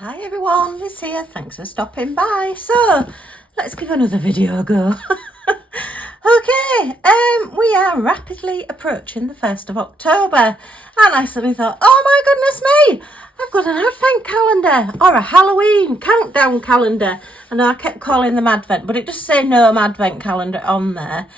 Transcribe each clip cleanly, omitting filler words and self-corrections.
Hi everyone, Liz here. Thanks for stopping by. So, let's give another video a go. Okay, we are rapidly approaching the 1st of October, and I suddenly thought, oh my goodness me, I've got an advent calendar or a Halloween countdown calendar. And I kept calling them advent, but it does say no advent calendar on there.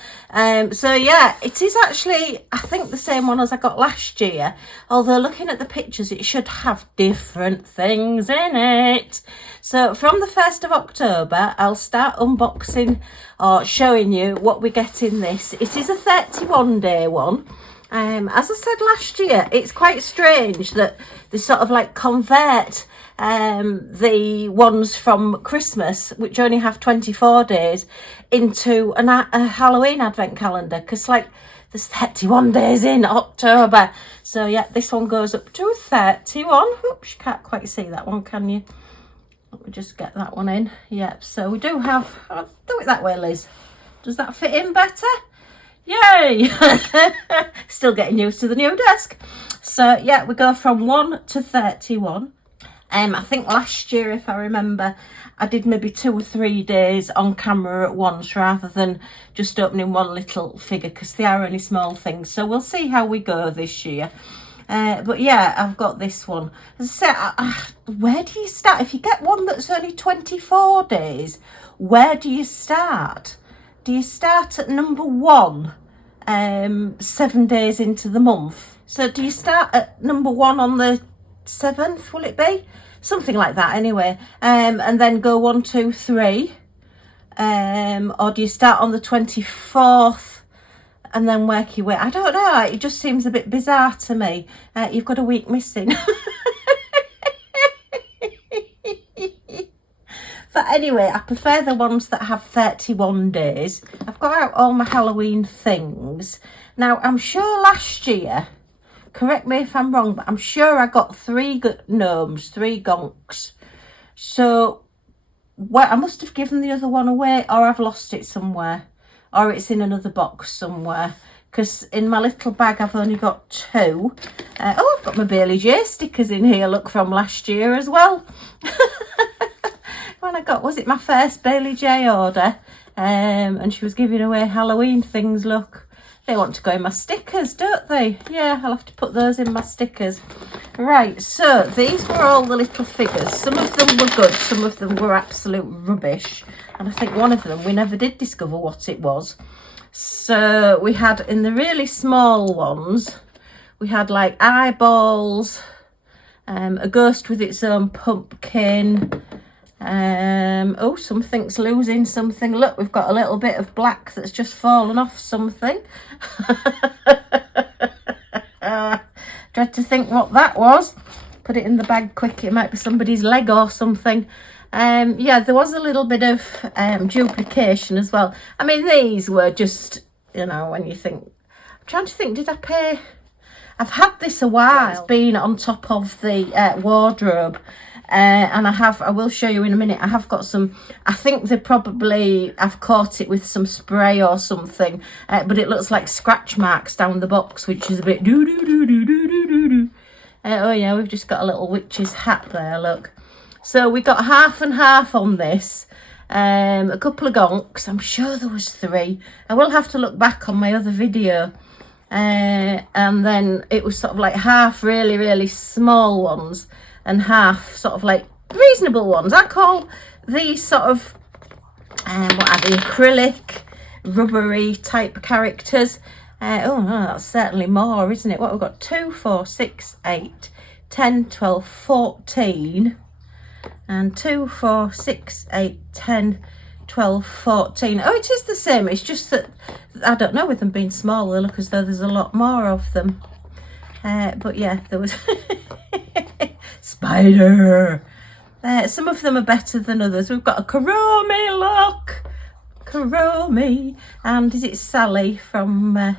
So yeah, it is actually, I think, the same one as I got last year, although looking at the pictures it should have different things in it. So from the 1st of October I'll start unboxing or showing you what we get in this. It is a 31-day one. As I said last year, it's quite strange that they sort of like convert the ones from Christmas, which only have 24 days, into a Halloween advent calendar, because like there's 31 days in October. So yeah, this one goes up to 31. Oops, you can't quite see that one, can you? Let me just get that one in. Yep, so we do have, I'll do it that way, Liz. Does that fit in better? Yay! Still getting used to the new desk. So yeah, we go from 1 to 31. I think last year, if I remember, I did maybe 2 or 3 days on camera at once rather than just opening one little figure, because they are only small things. So we'll see how we go this year. But yeah, I've got this one. As I said, where do you start? If you get one that's only 24 days, where do you start? Do you start at number 1, 7 days into the month? So do you start at number 1 on the 7th, will it be? Something like that anyway. And then go 1, 2, 3. Or do you start on the 24th and then work your way? I don't know. It just seems a bit bizarre to me. You've got a week missing. But anyway, I prefer the ones that have 31 days. I've got out all my Halloween things. Now, I'm sure last year, correct me if I'm wrong, but I'm sure I got 3 gnomes, 3 gonks. So, well, I must have given the other one away, or I've lost it somewhere. Or it's in another box somewhere. Because in my little bag, I've only got 2. Oh, I've got my Bailey J stickers in here, look, from last year as well. When I got, was it my first Bailey J order? And she was giving away Halloween things, look. They want to go in my stickers, don't they? Yeah, I'll have to put those in my stickers. Right, so these were all the little figures. Some of them were good, some of them were absolute rubbish. And I think one of them, we never did discover what it was. So we had, in the really small ones, we had like eyeballs, a ghost with its own pumpkin. Oh, something's losing something. Look, we've got a little bit of black that's just fallen off something. Tried to think what that was. Put it in the bag quick. It might be somebody's leg or something. Yeah, there was a little bit of duplication as well. I mean, these were just, you know, when you think, I'm trying to think, did I pay? I've had this a while. It's been on top of the wardrobe. And I will show you in a minute, I have got some, I think they probably, I've caught it with some spray or something, but it looks like scratch marks down the box, which is a bit doo-doo-doo-doo-doo-doo-doo-doo. Oh yeah, we've just got a little witch's hat there, look. So we got half and half on this, a couple of gonks, I'm sure there was 3. I will have to look back on my other video. And then it was sort of like half really, really small ones, and half sort of like reasonable ones. I call these sort of, what are they, acrylic, rubbery type characters. Oh no, that's certainly more, isn't it? What we've got, 2, 4, 6, 8, 10, 12, 14. And 2, 4, 6, 8, 10, 12, 14. Oh, it is the same. It's just that, I don't know, with them being small, they look as though there's a lot more of them. But yeah, there was... Spider. Some of them are better than others. We've got a Kuromi, look. Kuromi. And is it Sally from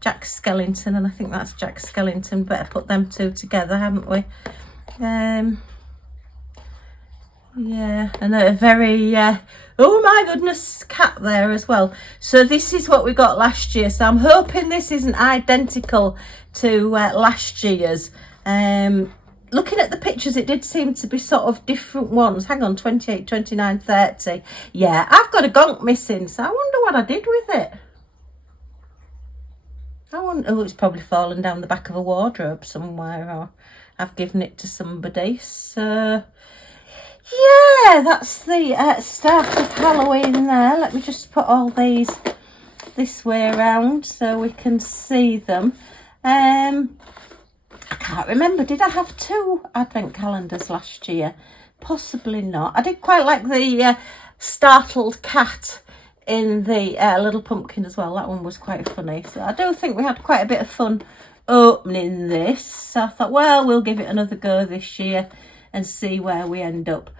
Jack Skellington? And I think that's Jack Skellington. Better put them 2 together, haven't we? Yeah, and a very, oh my goodness, cat there as well. So this is what we got last year. So I'm hoping this isn't identical to last year's. looking at the pictures, it did seem to be sort of different ones. Hang on, 28, 29, 30. Yeah, I've got a gonk missing, so I wonder what I did with it. I wonder, oh, it's probably fallen down the back of a wardrobe somewhere, or I've given it to somebody. So, yeah, that's the start of Halloween there. Let me just put all these this way around so we can see them. I can't remember, did I have 2 advent calendars last year? Possibly not. I did quite like the startled cat in the little pumpkin as well. That one was quite funny. So I do think we had quite a bit of fun opening this. So I thought, well, we'll give it another go this year and see where we end up.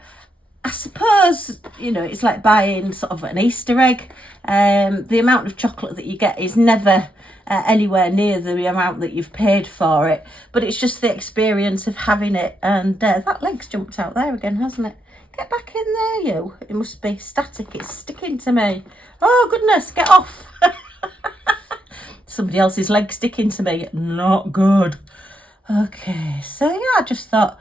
I suppose, you know, it's like buying sort of an Easter egg. The amount of chocolate that you get is never anywhere near the amount that you've paid for it. But it's just the experience of having it. And that leg's jumped out there again, hasn't it? Get back in there, you. It must be static. It's sticking to me. Oh, goodness, get off. Somebody else's leg sticking to me. Not good. Okay, so yeah, I just thought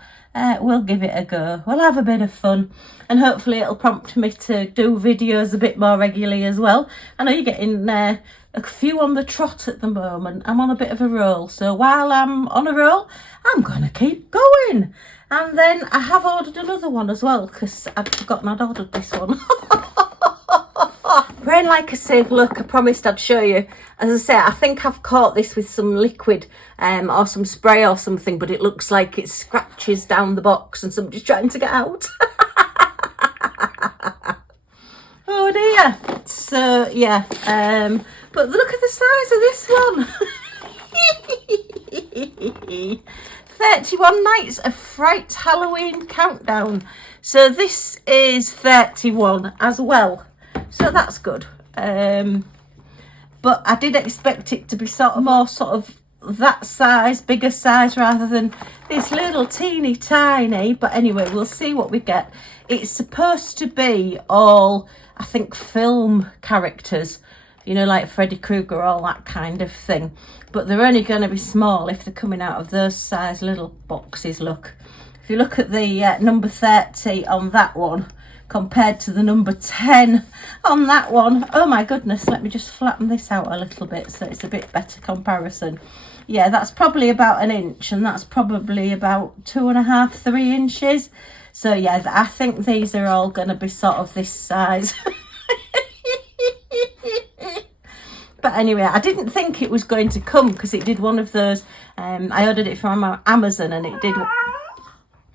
we'll give it a go. We'll have a bit of fun. And hopefully it'll prompt me to do videos a bit more regularly as well. I know you're getting a few on the trot at the moment. I'm on a bit of a roll. So while I'm on a roll, I'm going to keep going. And then I have ordered another one as well, because I'd forgotten I'd ordered this one. Brain like a safe look, I promised I'd show you. As I say, I think I've caught this with some liquid or some spray or something, but it looks like it scratches down the box and somebody's trying to get out. Oh dear. So, yeah. But look at the size of this one. 31 nights of Fright Halloween countdown. So this is 31 as well. So that's good. But I did expect it to be sort of more sort of that size, bigger size, rather than this little teeny tiny. But anyway, we'll see what we get. It's supposed to be all, I think, film characters, you know, like Freddy Krueger, all that kind of thing. But they're only going to be small if they're coming out of those size little boxes. Look, if you look at the number 30 on that one compared to the number 10 on that one, oh my goodness, let me just flatten this out a little bit so it's a bit better comparison. Yeah, that's probably about 1 inch, and that's probably about 2.5, 3 inches. So yeah, I think these are all going to be sort of this size. But anyway, I didn't think it was going to come because it did one of those. I ordered it from Amazon and it did.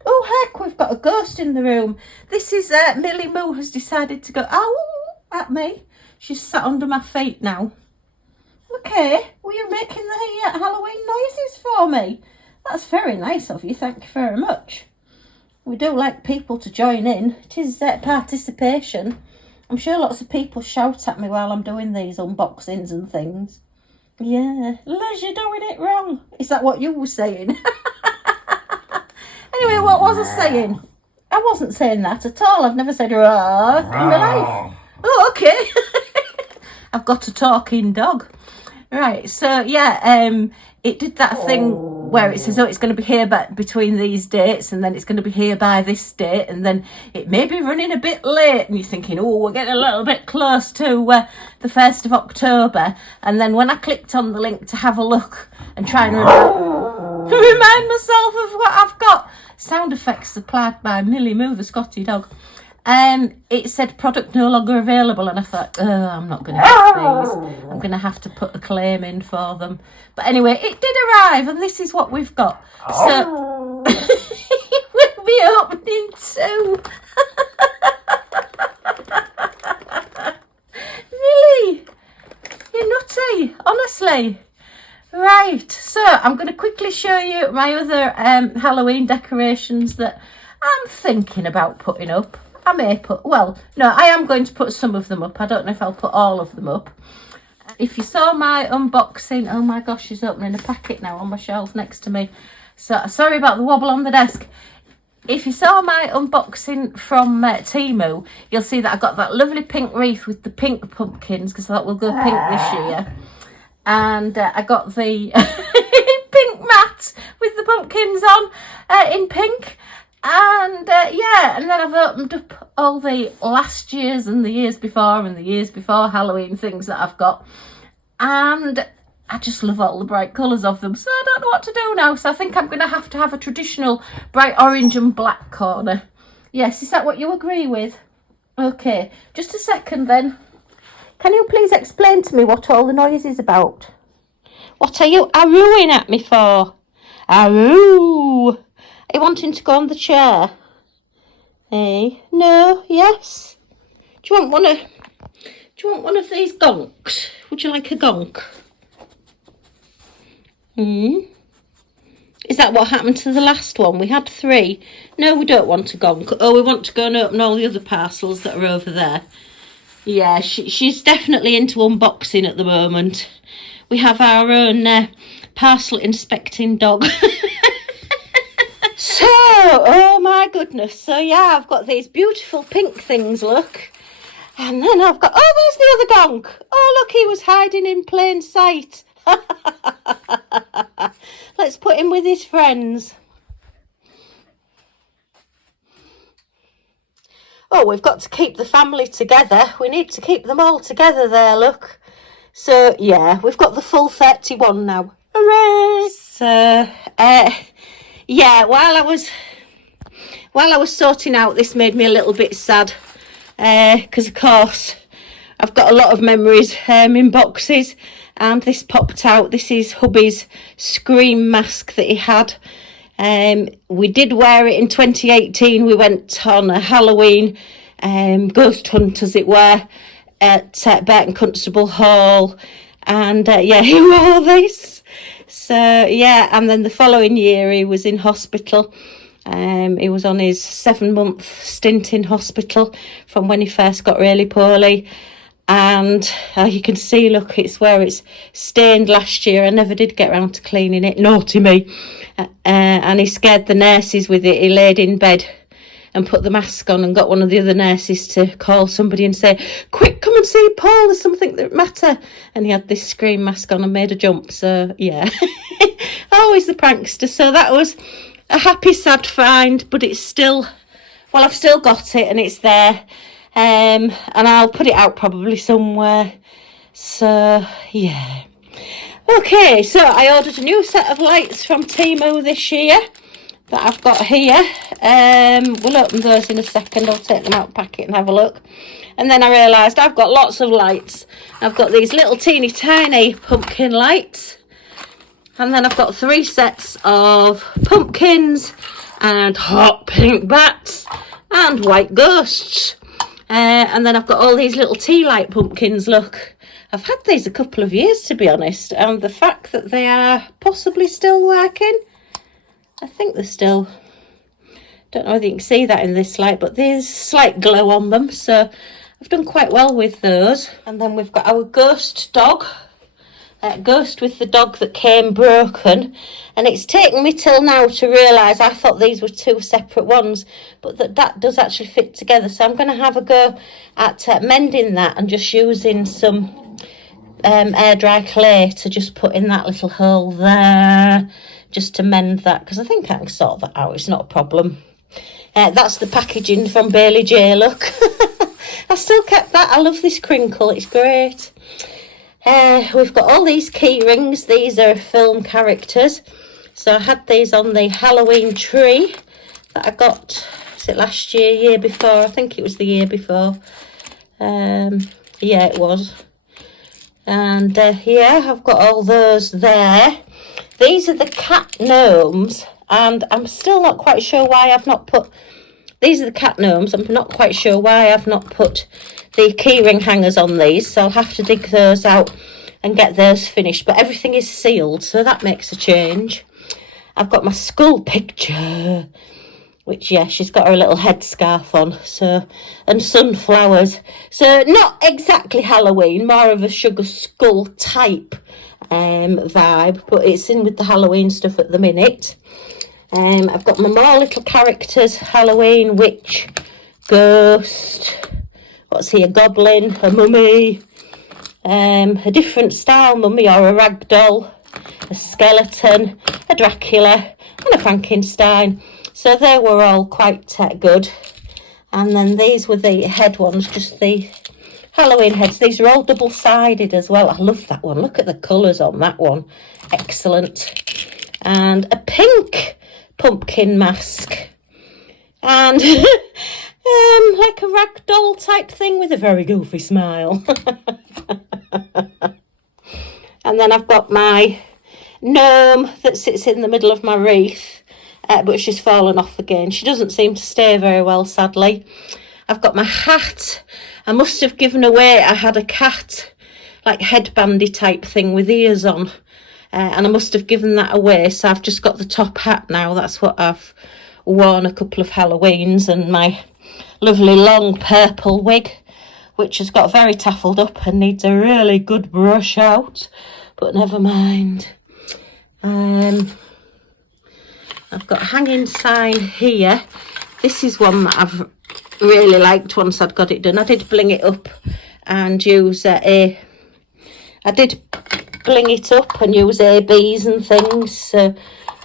Oh heck, we've got a ghost in the room. This is Millie Moo has decided to go at me. She's sat under my feet now. Okay, were you making the Halloween noises for me? That's very nice of you. Thank you very much. We do like people to join in. It is participation. I'm sure lots of people shout at me while I'm doing these unboxings and things. Yeah, Liz, you're doing it wrong. Is that what you were saying? Anyway, what was I saying? I wasn't saying that at all. I've never said rah in my life. Oh, okay. I've got a talking dog. Right, so yeah, it did that thing where it says, oh, it's going to be here between these dates, and then it's going to be here by this date, and then it may be running a bit late, and you're thinking, oh, we're getting a little bit close to the 1st of October, and then when I clicked on the link to have a look and try and remind myself of what I've got, sound effects supplied by Millie Moo, the Scotty dog, it said product no longer available, and I thought, oh, I'm not going to get these. I'm going to have to put a claim in for them. But anyway, it did arrive, and this is what we've got. So we'll be opening 2. Really? You're nutty, honestly. Right, so I'm going to quickly show you my other Halloween decorations that I'm thinking about putting up. I may put, well, no, I am going to put some of them up. I don't know if I'll put all of them up. If you saw my unboxing, oh my gosh, she's opening a packet now on my shelf next to me. So sorry about the wobble on the desk. If you saw my unboxing from Temu, you'll see that I got that lovely pink wreath with the pink pumpkins, because I thought we'll go pink this year. And I got the pink mat with the pumpkins on. in pink. And yeah, and then I've opened up all the last year's and the years before and the years before Halloween things that I've got. And I just love all the bright colours of them. So I don't know what to do now. So I think I'm going to have a traditional bright orange and black corner. Yes, is that what you agree with? Okay, just a second then. Can you please explain to me what all the noise is about? What are you arooing at me for? Aroo! Are you wanting to go on the chair? Eh? No? Yes? Do you want one of these gonks? Would you like a gonk? Is that what happened to the last one? We had 3. No, we don't want a gonk. Oh, we want to go and open all the other parcels that are over there. Yeah, she's definitely into unboxing at the moment. We have our own parcel inspecting dog. So, oh my goodness. So yeah, I've got these beautiful pink things, look. And then I've got, oh, there's the other gonk. Oh, look, he was hiding in plain sight. Let's put him with his friends. Oh, we've got to keep the family together. We need to keep them all together there, look. So, yeah, we've got the full 31 now. Hooray! So, yeah, while I was sorting out, this made me a little bit sad. Because, of course, I've got a lot of memories in boxes. And this popped out. This is hubby's Scream mask that he had. We did wear it in 2018. We went on a Halloween ghost hunt, as it were, at Burton Constable Hall. And yeah, he wore this. So yeah, and then the following year he was in hospital. He was on his 7-month stint in hospital from when he first got really poorly. And you can see, look, it's where it's stained last year. I never did get around to cleaning it. Naughty me. And he scared the nurses with it. He laid in bed and put the mask on and got one of the other nurses to call somebody and say, quick, come and see Paul, there's something that matter. And he had this Scream mask on and made a jump. So, yeah. Always the prankster. So that was a happy, sad find. But it's still, well, I've still got it and it's there. And I'll put it out probably somewhere. So, yeah. Okay, so I ordered a new set of lights from Temu this year that I've got here. We'll open those in a second. I'll take them out, pack it and have a look. And then I realised I've got lots of lights. I've got these little teeny tiny pumpkin lights. And then I've got 3 sets of pumpkins and hot pink bats and white ghosts. And then I've got all these little tea light pumpkins, look. I've had these a couple of years, to be honest. And the fact that they are possibly still working, I think they're still, don't know whether you can see that in this light, but there's slight glow on them. So I've done quite well with those. And then we've got our ghost dog. Ghost with the dog that came broken, and it's taken me till now to realise I thought these were 2 separate ones, but that does actually fit together. So I'm going to have a go at mending that and just using some air dry clay to just put in that little hole there, just to mend that, because I think I can sort that out. It's not a problem. That's the packaging from Bailey J, look. I still kept that. I love this crinkle, it's great. We've got all these key rings. These are film characters. So I had these on the Halloween tree that I got, is it last year, year before? I think it was the year before. Yeah, it was. And yeah, I've got all those there. These are the cat gnomes. And I'm still not quite sure why I've not put... These are the cat gnomes. I'm not quite sure why I've not put the keyring hangers on these, so I'll have to dig those out and get those finished. But everything is sealed, so that makes a change. I've got my skull picture, which, yeah, she's got her little headscarf on, so, and sunflowers. So not exactly Halloween, more of a sugar skull type vibe, but it's in with the Halloween stuff at the minute. I've got my more little characters: Halloween, witch, ghost, what's he, a goblin, a mummy, a different style mummy or a rag doll, a skeleton, a Dracula, and a Frankenstein. So they were all quite good. And then these were the head ones, just the Halloween heads. These are all double-sided as well. I love that one. Look at the colours on that one. Excellent. And a pink pumpkin mask. And like a ragdoll type thing with a very goofy smile. And then I've got my gnome that sits in the middle of my wreath. But she's fallen off again. She doesn't seem to stay very well, sadly. I've got my hat. I must have given away. I had a cat, like headbandy type thing with ears on. And I must have given that away. So I've just got the top hat now. That's what I've worn a couple of Halloweens. And my lovely long purple wig, which has got very taffled up and needs a really good brush out. But never mind. I've got a hanging sign here. This is one that I've really liked once I'd got it done. I did bling it up and use ABs and things. So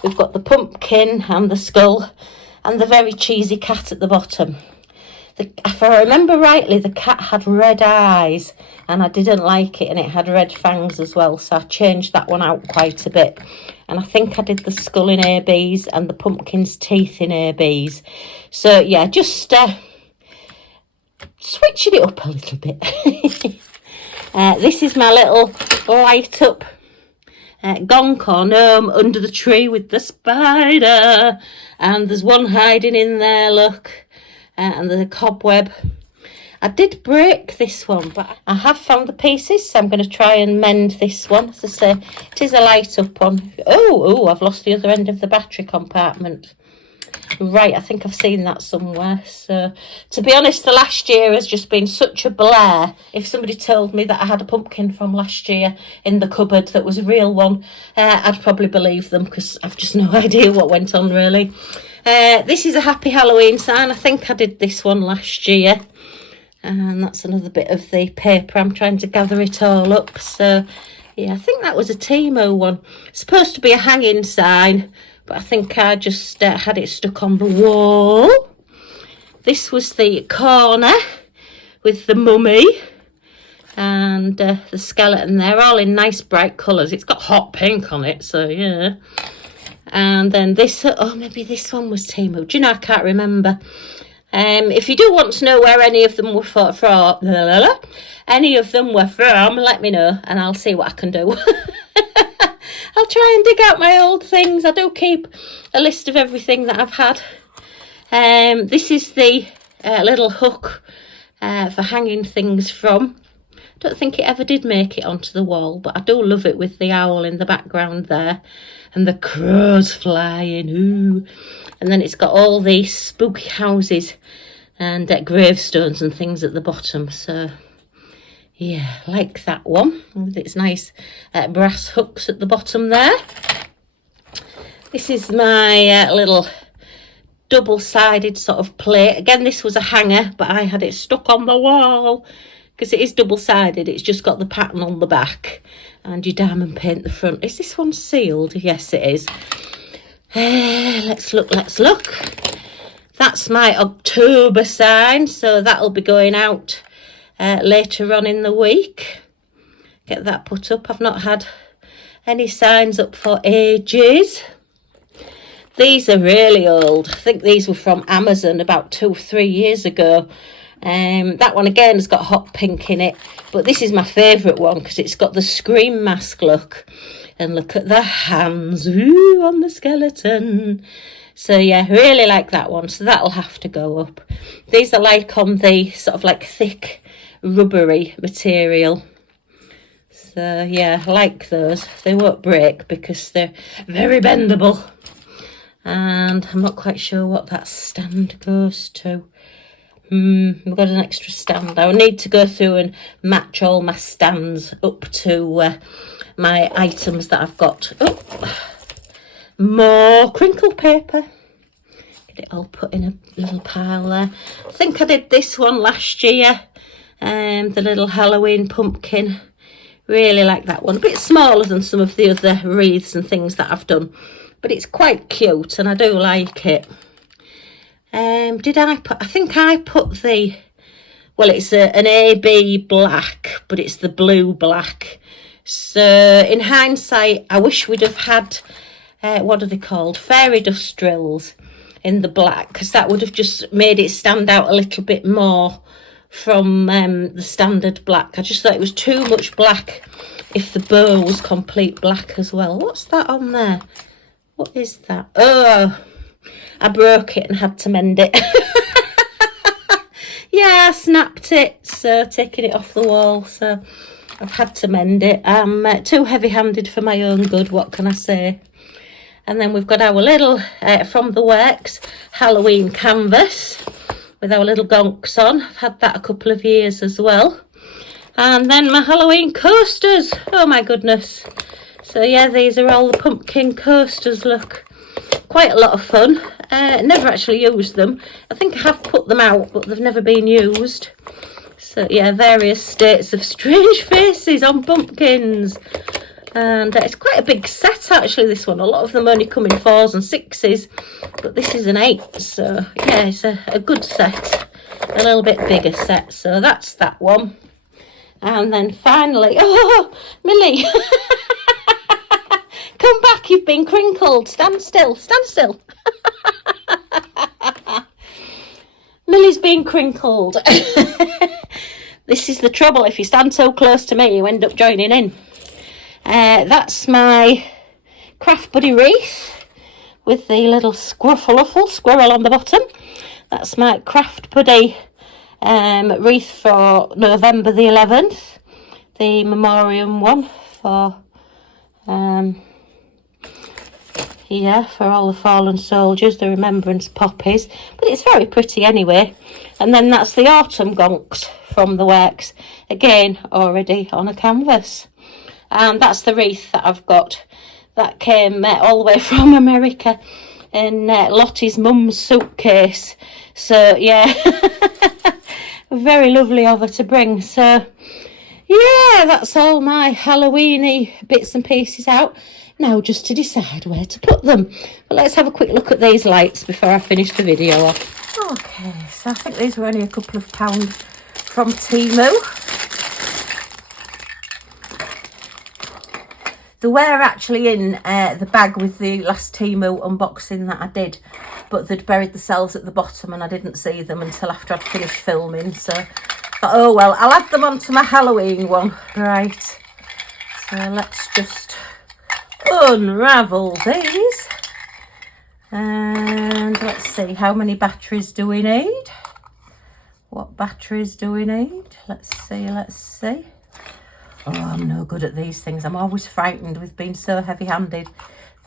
we've got the pumpkin and the skull and the very cheesy cat at the bottom. If I remember rightly, the cat had red eyes and I didn't like it, and it had red fangs as well, so I changed that one out quite a bit. And I think I did the skull in ABs and the pumpkin's teeth in ABs. So yeah, just switching it up a little bit. This is my little light up gonk or gnome under the tree with the spider, and there's one hiding in there, look. And the cobweb. I did break this one, but I have found the pieces, so I'm going to try and mend this one. As I say, it is a light up one. Oh, I've lost the other end of the battery compartment. Right, I think I've seen that somewhere. So, to be honest, the last year has just been such a blur. If somebody told me that I had a pumpkin from last year in the cupboard that was a real one, I'd probably believe them, because I've just no idea what went on, really. This is a Happy Halloween sign. I think I did this one last year. And that's another bit of the paper. I'm trying to gather it all up. So, yeah, I think that was a Timo one. It's supposed to be a hanging sign, but I think I just had it stuck on the wall. This was the corner with the mummy and the skeleton. They're all in nice bright colours. It's got hot pink on it, so yeah. And then this, oh, maybe this one was Timo. Do you know, I can't remember. If you do want to know where any of them were from, let me know and I'll see what I can do. I'll try and dig out my old things. I do keep a list of everything that I've had. This is the little hook for hanging things from. I don't think it ever did make it onto the wall, but I do love it with the owl in the background there. And the crows flying, ooh. And then it's got all these spooky houses and gravestones and things at the bottom. So, yeah, like that one with its nice brass hooks at the bottom there. This is my little double-sided sort of plate. Again, this was a hanger, but I had it stuck on the wall because it is double-sided. It's just got the pattern on the back. And you diamond paint the front. Is this one sealed? Yes, it is. Let's look. That's my October sign. So that'll be going out later on in the week. Get that put up. I've not had any signs up for ages. These are really old. I think these were from Amazon about 2 or 3 years ago. That one again has got hot pink in it, but this is my favourite one because it's got the Scream mask look, and look at the hands, ooh, on the skeleton. So yeah, really like that one, so that'll have to go up. These are like on the sort of like thick rubbery material, so yeah, I like those. They won't break because they're very bendable. And I'm not quite sure what that stand goes to. We've got an extra stand. I will need to go through and match all my stands up to my items that I've got. Oh, more crinkle paper. Get it all put in a little pile there. I think I did this one last year. The little Halloween pumpkin. Really like that one. A bit smaller than some of the other wreaths and things that I've done. but it's quite cute and I do like it. I think I put the, well, it's an AB black, but it's the blue black. So in hindsight, I wish we'd have had, what are they called? Fairy dust drills in the black, because that would have just made it stand out a little bit more from the standard black. I just thought it was too much black if the bow was complete black as well. What's that on there? What is that? Oh, I broke it and had to mend it. Yeah, I snapped it, so taking it off the wall, so I've had to mend it. I'm too heavy-handed for my own good, what can I say? And then we've got our little, from the works, Halloween canvas with our little gonks on. I've had that a couple of years as well. And then my Halloween coasters. Oh my goodness. So yeah, these are all the pumpkin coasters, look. Quite a lot of fun. Never actually used them. I think I have put them out, but they've never been used. So yeah, various states of strange faces on pumpkins. And it's quite a big set actually, this one. A lot of them only come in 4s and 6s, but this is an 8. So yeah, it's a good set. A little bit bigger set. So that's that one. And then finally, oh, Millie. Come back, you've been crinkled. Stand still, stand still. Millie's been crinkled. This is the trouble. If you stand so close to me, you end up joining in. That's my Craft Buddy wreath with the little squirrel on the bottom. That's my Craft Buddy wreath for November the 11th. The memoriam one for here for all the fallen soldiers, the remembrance poppies, but it's very pretty anyway. And then that's the autumn gonks from the works, again already on a canvas. And that's the wreath that I've got that came all the way from America in Lottie's mum's suitcase. So yeah, very lovely of her to bring. So yeah, that's all my Halloweeny bits and pieces out. Now just to decide where to put them. But let's have a quick look at these lights before I finish the video off. Okay, so I think these were only a couple of pounds from Temu. They were actually in the bag with the last Temu unboxing that I did, but they'd buried themselves at the bottom and I didn't see them until after I'd finished filming. So I thought, oh well, I'll add them onto my Halloween one. Right, so let's just unravel these. And let's see, how many batteries do we need? What batteries do we need? Let's see, let's see. Oh, I'm no good at these things. I'm always frightened with being so heavy-handed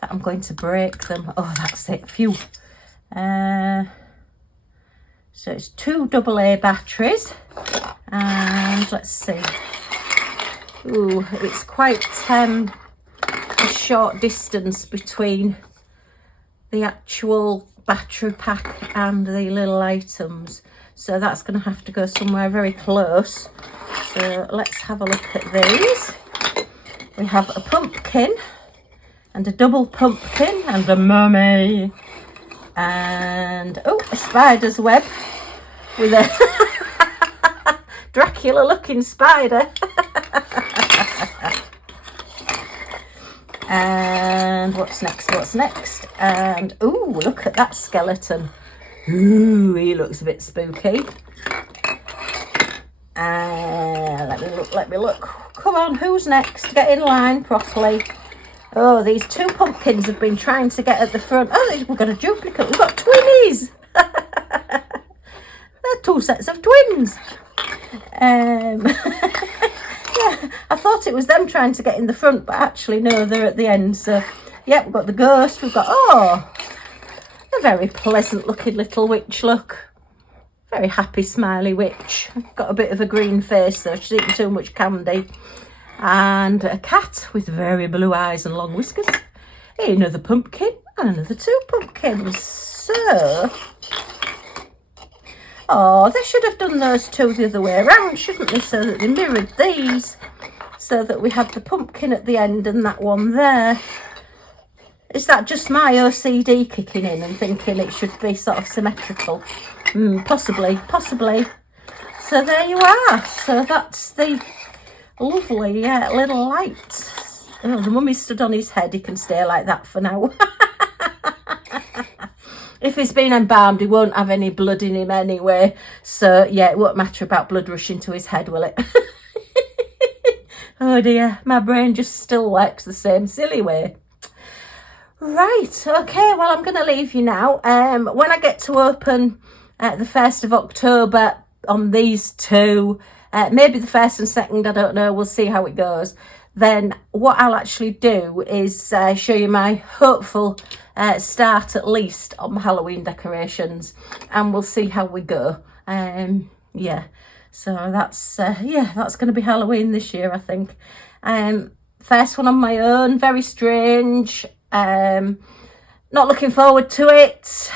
that I'm going to break them. Oh, that's it. Phew. So it's 2 AA batteries. And let's see. Ooh, it's quite a short distance between the actual battery pack and the little items. So that's going to have to go somewhere very close. So let's have a look at these. We have a pumpkin and a double pumpkin and a mummy and a spider's web with a Dracula looking spider. And what's next? And ooh, look at that skeleton. Ooh, he looks a bit spooky. Let me look. Come on, who's next? Get in line properly. Oh, these 2 pumpkins have been trying to get at the front. Oh, we've got a duplicate. We've got twinnies. They're 2 sets of twins. Yeah, I thought it was them trying to get in the front, but actually no, they're at the end. So yeah, we've got the ghost. We've got a very pleasant looking little witch, look. Very happy, smiley witch. Got a bit of a green face though, she's eating too much candy. And a cat with very blue eyes and long whiskers. Another pumpkin and another 2 pumpkins. So, oh, they should have done those 2 the other way around, shouldn't they? So that they mirrored these. So that we had the pumpkin at the end and that one there. Is that just my OCD kicking in and thinking it should be sort of symmetrical? Possibly. So there you are. So that's the lovely little light. Oh, the mummy's stood on his head. He can stay like that for now. If he's been embalmed, he won't have any blood in him anyway. So, yeah, it won't matter about blood rushing to his head, will it? Oh, dear. My brain just still works the same silly way. Right. Okay, well, I'm going to leave you now. When I get to open the 1st of October on these two, maybe the 1st and 2nd, I don't know. We'll see how it goes. Then what I'll actually do is show you my hopeful start at least on my Halloween decorations, and we'll see how we go. Yeah, so that's that's going to be Halloween this year, I think. First one on my own, very strange. Not looking forward to it.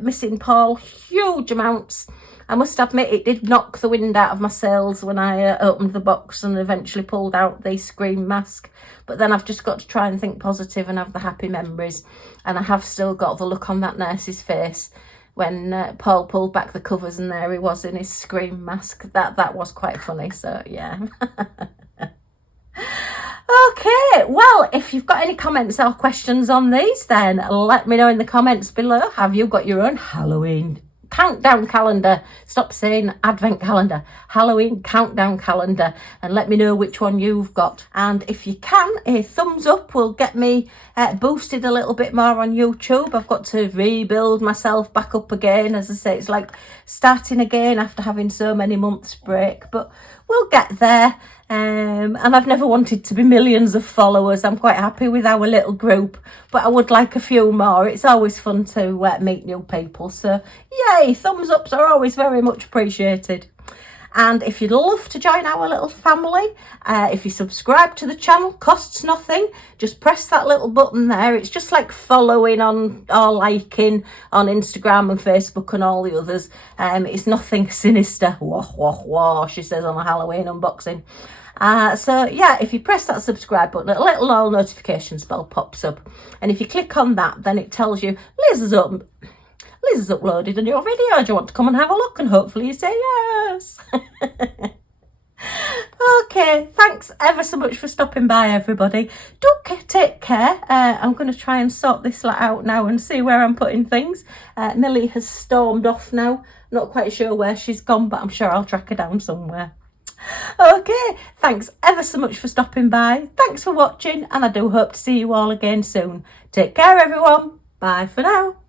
Missing Paul huge amounts. I must admit, it did knock the wind out of my sails when I opened the box and eventually pulled out the Scream mask. But then I've just got to try and think positive and have the happy memories. And I have still got the look on that nurse's face when Paul pulled back the covers and there he was in his Scream mask. That was quite funny, so yeah. Okay, well, if you've got any comments or questions on these, then let me know in the comments below. Have you got your own Halloween countdown calendar? Stop saying advent calendar. Halloween countdown calendar, and let me know which one you've got. And if you can, a thumbs up will get me boosted a little bit more on YouTube. I've got to rebuild myself back up again. As I say, it's like starting again after having so many months break, but we'll get there. And I've never wanted to be millions of followers. I'm quite happy with our little group, but I would like a few more. It's always fun to meet new people. So yay, thumbs ups are always very much appreciated. And if you'd love to join our little family, if you subscribe to the channel, costs nothing. Just press that little button there. It's just like following on or liking on Instagram and Facebook and all the others. It's nothing sinister. Wah, wah, wah, she says on a Halloween unboxing. So yeah, if you press that subscribe button, a little all notifications bell pops up. And if you click on that, then it tells you Liz has uploaded a new video. Do you want to come and have a look? And hopefully you say yes. Okay, thanks ever so much for stopping by, everybody. Do take care. I'm going to try and sort this lot out now and see where I'm putting things. Millie has stormed off now. Not quite sure where she's gone, but I'm sure I'll track her down somewhere. Okay, thanks ever so much for stopping by. Thanks for watching, and I do hope to see you all again soon. Take care, everyone. Bye for now.